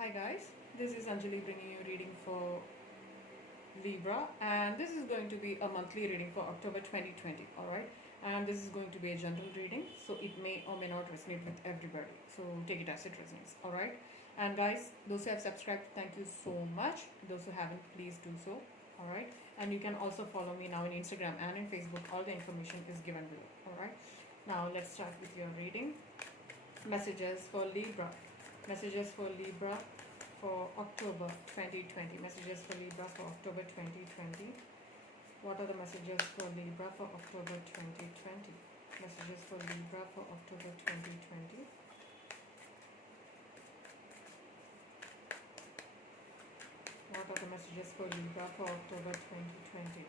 Hi guys, this is Anjali bringing you reading for Libra, and this is going to be a monthly reading for October 2020. Alright, and this is going to be a general reading, so it may or may not resonate with everybody, so take it as it resonates. Alright, and guys, those who have subscribed, thank you so much. Those who haven't, please do so. Alright, and you can also follow me now in Instagram and in Facebook. All the information is given below. Alright, now let's start with your reading. Messages for Libra. Messages for Libra for October 2020. Messages for Libra for October 2020. What are the messages for Libra for October 2020? Messages for Libra for October 2020. What are the messages for Libra for October 2020?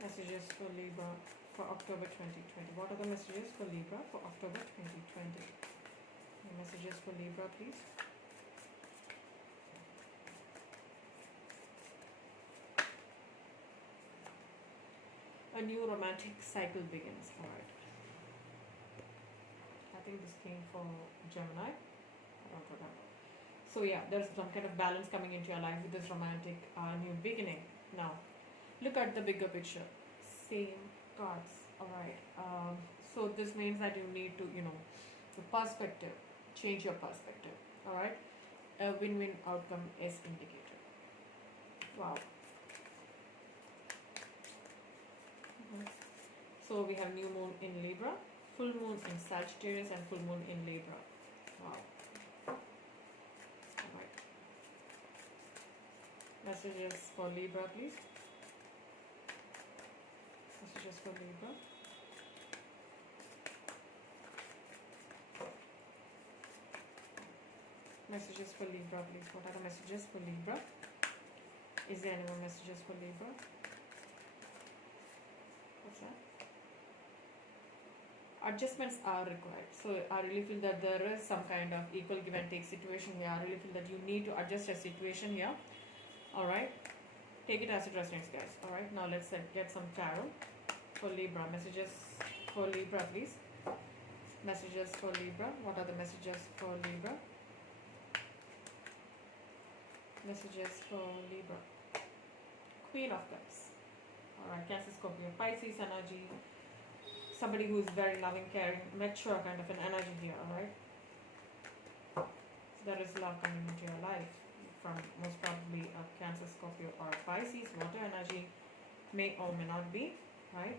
Messages for Libra for October 2020. What are the messages for Libra for October 2020? The messages for Libra, please. A new romantic cycle begins. Alright. I think this came for Gemini. I don't remember. So yeah, there's some kind of balance coming into your life with this romantic new beginning. Now, look at the bigger picture. Same cards. Alright. So this means that you need to, the perspective. Change your perspective. Alright. A win-win outcome is indicated. Wow. So we have new moon in Libra, full moon in Sagittarius, and full moon in Libra. Wow. Alright. Messages for Libra, please. Messages for Libra. Messages for Libra, please. What are the messages for Libra? Is there any more messages for Libra? What's that? Adjustments are required. So I really feel that there is some kind of equal give and take situation here. I really feel that you need to adjust a situation here. Alright. Take it as it resonates, guys. Alright. Now let's get some tarot for Libra. Messages for Libra, please. Messages for Libra. What are the messages for Libra? Messages for Libra. Queen of Cups. Alright, Cancer, Scorpio, Pisces energy. Somebody who is very loving, caring, mature kind of an energy here, alright? There is love coming into your life from most probably a Cancer, Scorpio, or a Pisces. Water energy may or may not be, right?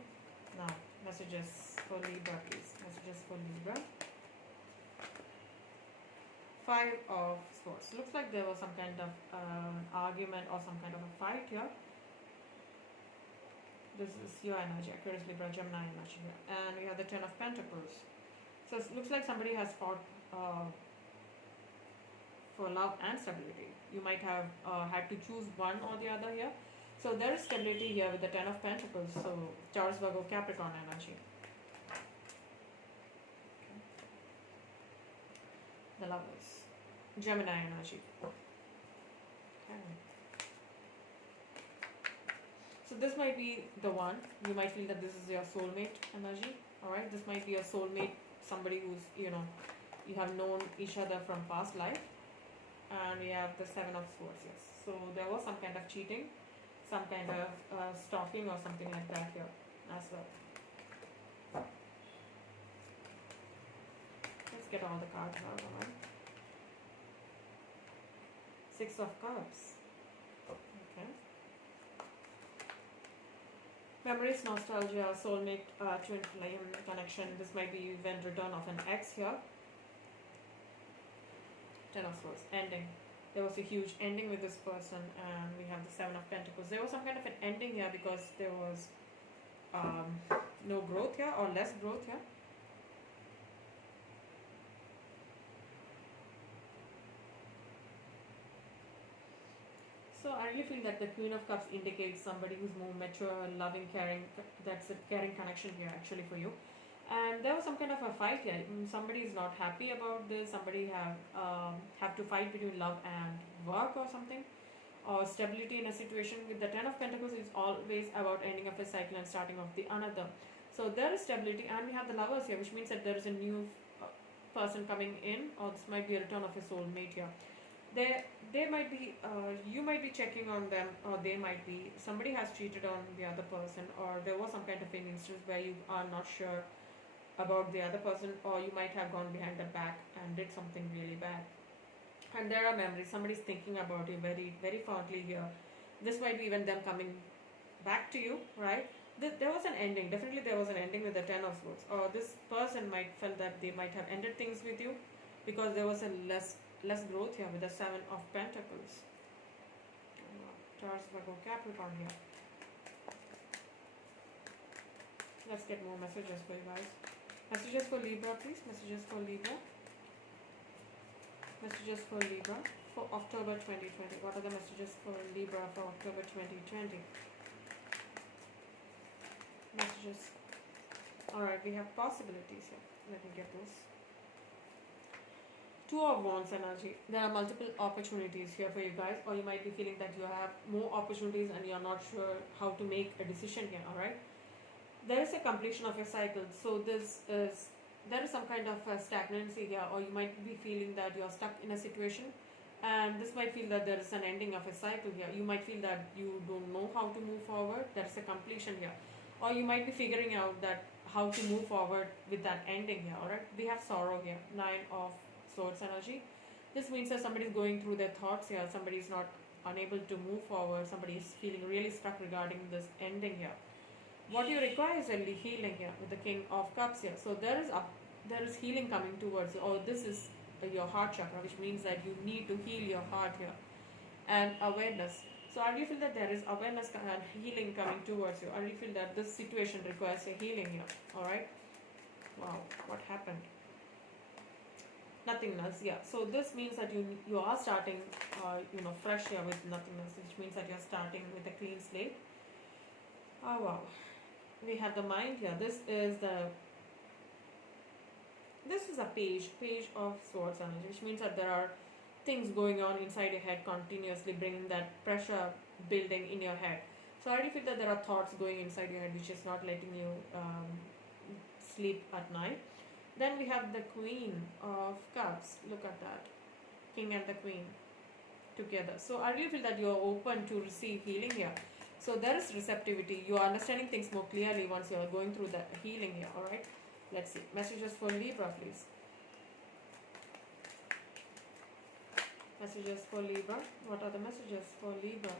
Now, messages for Libra, please. Messages for Libra. Five of Swords. Looks like there was some kind of argument or some kind of a fight here. This is your energy, Aquarius, Libra, Gemini energy here. And we have the Ten of Pentacles. So it looks like somebody has fought for love and stability. You might have had to choose one or the other here. So there is stability here with the Ten of Pentacles. So Taurus, Virgo, Capricorn energy. Okay. The Lovers. Gemini energy. Okay. So this might be the one. You might feel that this is your soulmate energy. Alright, this might be a soulmate, somebody who's, you have known each other from past life. And we have the Seven of Swords, yes. So there was some kind of cheating, some kind of stalking or something like that here as well. Let's get all the cards out, alright. Six of Cups. Okay. Memories, nostalgia, soulmate, twin flame connection. This might be even return of an ex here. Ten of Swords. Ending. There was a huge ending with this person, and we have the Seven of Pentacles. There was some kind of an ending here because there was no growth here or less growth here. So I really feel that the Queen of Cups indicates somebody who's more mature, loving, caring. That's a caring connection here actually for you. And there was some kind of a fight here. Somebody is not happy about this. Somebody have to fight between love and work or something. or stability in a situation. With the Ten of Pentacles, it's always about ending of a cycle and starting of the another. So there is stability, and we have the lovers here, which means that there is a new uh, person coming in, or this might be a return of a soulmate here. They might be you might be checking on them, or they might be somebody has cheated on the other person, or there was some kind of an instance where you are not sure about the other person, or you might have gone behind their back and did something really bad. And there are memories, somebody's thinking about you very very fondly here. This might be even them coming back to you, right? There was an ending, definitely there was an ending with the 10 of swords, or this person might felt that they might have ended things with you because there was a less growth here with the 7 of pentacles. Taurus, Virgo, Capricorn here. Let's get more messages for you guys. Messages for Libra, please. Messages for Libra. Messages for Libra for October 2020. What are the messages for Libra for October 2020? Messages. Alright, we have possibilities here. Let me get those. Two of Wands energy. There are multiple opportunities here for you guys, or you might be feeling that you have more opportunities and you're not sure how to make a decision here. Alright, there is a completion of your cycle, so there is some kind of stagnancy here, or you might be feeling that you're stuck in a situation, and this might feel that there is an ending of a cycle here. You might feel that you don't know how to move forward. There's a completion here, or you might be figuring out that how to move forward with that ending here. Alright, we have sorrow here, 9 of swords energy. This means that somebody is going through their thoughts here, somebody is not unable to move forward, somebody is feeling really stuck regarding this ending here. What you require is a healing here with the King of Cups here. So there is healing coming towards you, or this is your heart chakra, which means that you need to heal your heart here, and awareness. So I really feel that there is awareness and healing coming towards you. I really feel that this situation requires a healing here. Alright, wow, what happened? Nothingness, yeah. So this means that you are starting fresh here with nothingness, which means that you're starting with a clean slate. Oh wow, we have the mind here. This is a page of swords energy, which means that there are things going on inside your head continuously, bringing that pressure building in your head. So I really feel that there are thoughts going inside your head which is not letting you sleep at night. Then we have the Queen of Cups. Look at that. King and the Queen together. So I really feel that you are open to receive healing here. So there is receptivity. You are understanding things more clearly once you are going through the healing here. Alright. Let's see. Messages for Libra, please. Messages for Libra. What are the messages for Libra?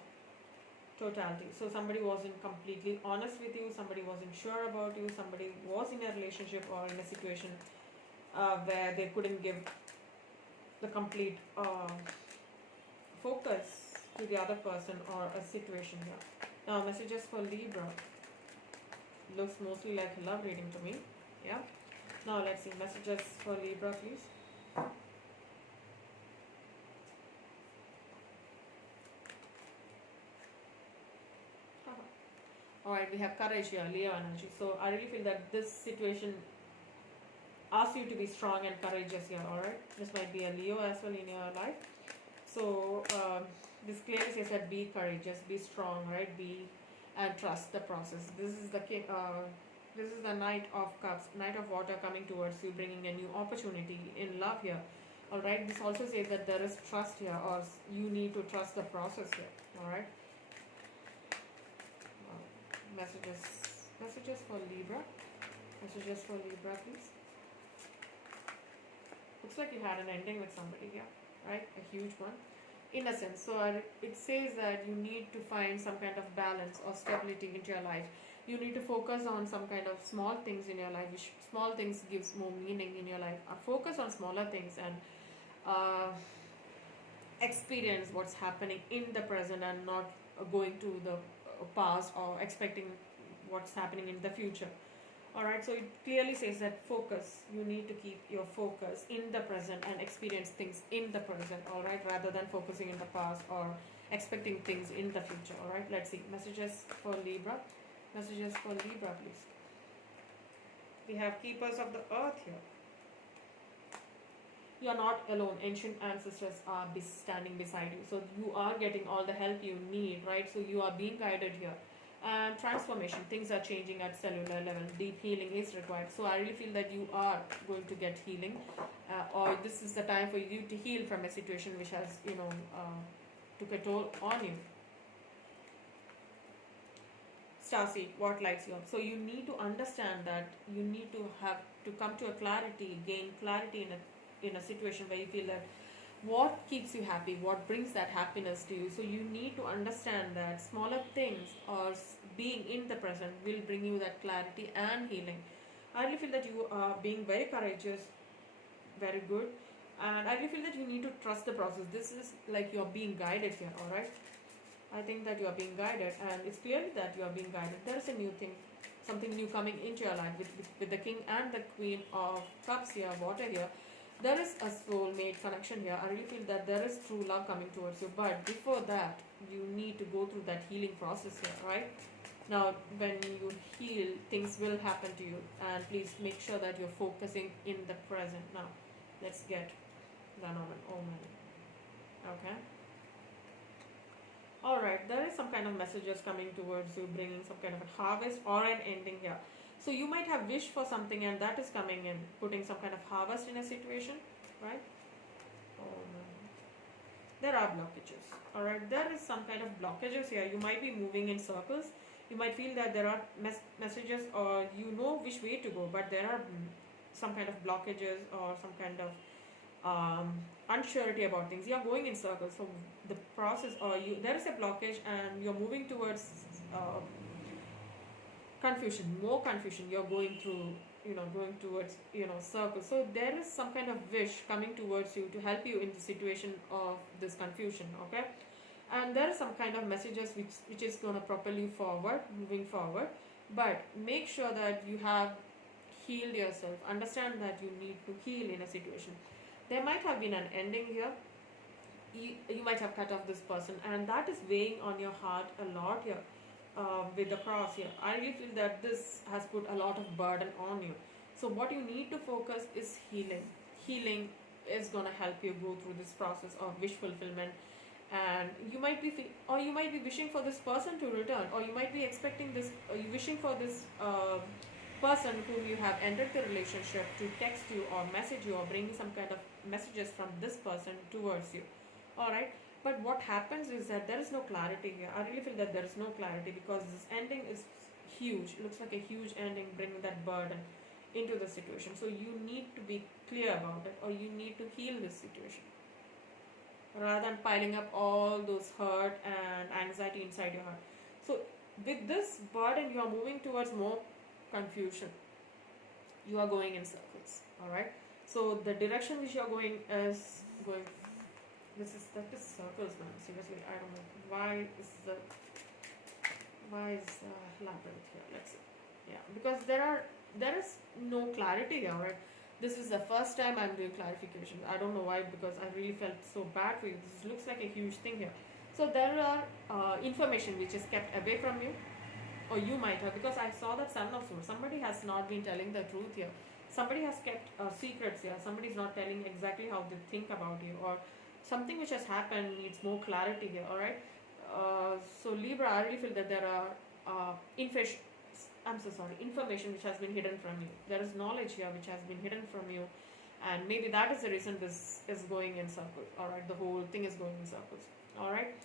Totality. So somebody wasn't completely honest with you, somebody wasn't sure about you, somebody was in a relationship or in a situation where they couldn't give the complete focus to the other person or a situation here. Now messages for Libra. Looks mostly like a love reading to me. Yeah. Now let's see. Messages for Libra, please. Alright, we have courage here, Leo energy. So I really feel that this situation asks you to be strong and courageous here. Alright, this might be a Leo as well in your life. So this clearly says that be courageous, be strong, right? And trust the process. This is the king. This is the Knight of Cups, Knight of Water coming towards you, bringing a new opportunity in love here. Alright, this also says that there is trust here, or you need to trust the process here. Alright. Messages for Libra. Messages for Libra, please. Looks like you had an ending with somebody here, right? A huge one. In a sense, so it says that you need to find some kind of balance or stability into your life. You need to focus on some kind of small things in your life, which small things gives more meaning in your life. Focus on smaller things and experience what's happening in the present, and not going to the past or expecting what's happening in the future. Alright, so it clearly says that focus. You need to keep your focus in the present and experience things in the present, alright, rather than focusing in the past or expecting things in the future. Alright, let's see. Messages for Libra. Messages for Libra, please. We have Keepers of the Earth here. You are not alone. Ancient ancestors are standing beside you. So you are getting all the help you need, right? So you are being guided here. And transformation, things are changing at cellular level, deep healing is required. So I really feel that you are going to get healing, or this is the time for you to heal from a situation which has took a toll on you. Starseed, what lights you up? So you need to understand that you need to have to come to a clarity, gain clarity in a situation where you feel that what keeps you happy, what brings that happiness to you. So you need to understand that smaller things or being in the present will bring you that clarity and healing. I really feel that you are being very courageous, very good, and I really feel that you need to trust the process. This is like you're being guided here, all right? I think that you are being guided, and it's clearly that you are being guided. There is a new thing, something new coming into your life with the King and the Queen of Cups here, water here. There is a soulmate connection here. I really feel that there is true love coming towards you. But before that, you need to go through that healing process here, right? Now, when you heal, things will happen to you. And please make sure that you're focusing in the present. Now, let's get the Omen. Okay. Alright, there is some kind of messages coming towards you, bringing some kind of a harvest or an ending here. So you might have wished for something and that is coming in, putting some kind of harvest in a situation, right? There are blockages, alright? There is some kind of blockages here. You might be moving in circles. You might feel that there are messages or you know which way to go, but there are some kind of blockages or some kind of unsurety about things. You are going in circles. So the process, or there is a blockage and you're moving towards confusion, more confusion. You're going through, going towards, circles. So there is some kind of wish coming towards you to help you in the situation of this confusion, okay? And there are some kind of messages which is going to propel you forward, moving forward. But make sure that you have healed yourself. Understand that you need to heal in a situation. There might have been an ending here. You might have cut off this person, and that is weighing on your heart a lot here. With the cross here, I really feel that this has put a lot of burden on you. So what you need to focus is healing. Healing is going to help you go through this process of wish fulfillment. And you might be wishing for this person to return, or you might be expecting this, or you wishing for this person whom you have entered the relationship to text you or message you or bring some kind of messages from this person towards you. Alright, but what happens is that there is no clarity here. I really feel that there is no clarity because this ending is huge. It looks like a huge ending, bringing that burden into the situation. So you need to be clear about it, or you need to heal this situation rather than piling up all those hurt and anxiety inside your heart. So with this burden, you are moving towards more confusion. You are going in circles. Alright, so the direction which you are going is going, that is circles, man. Seriously, I don't know why is the labyrinth here. Let's see. Yeah, because there is no clarity here, right? This is the first time I'm doing clarification. I don't know why, because I really felt so bad for you. This looks like a huge thing here. So there are information which is kept away from you, or you might have, because I saw that Seven of Swords. Somebody has not been telling the truth here. Somebody has kept secrets here. Somebody is not telling exactly how they think about you, or something which has happened needs more clarity here. Alright, so Libra, I really feel that there are information which has been hidden from you. There is knowledge here which has been hidden from you, and maybe that is the reason this is going in circles. Alright, the whole thing is going in circles. Alright,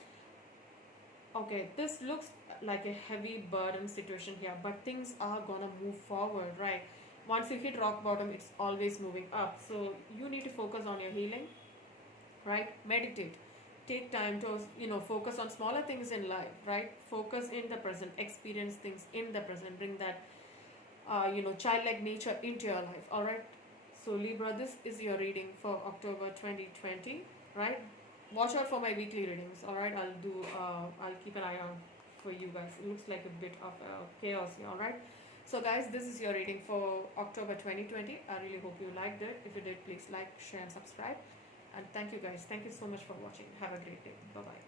okay, this looks like a heavy burden situation here, but things are gonna move forward, right? Once you hit rock bottom, it's always moving up. So you need to focus on your healing, right? Meditate, take time to focus on smaller things in life, right? Focus in the present, experience things in the present, bring that childlike nature into your life. All right, so Libra, this is your reading for October 2020, right? Watch out for my weekly readings. All right, I'll keep an eye on for you guys. It looks like a bit of chaos here. All right, so guys, this is your reading for October 2020. I really hope you liked it. If you did, please like, share and subscribe. And thank you guys. Thank you so much for watching. Have a great day. Bye-bye.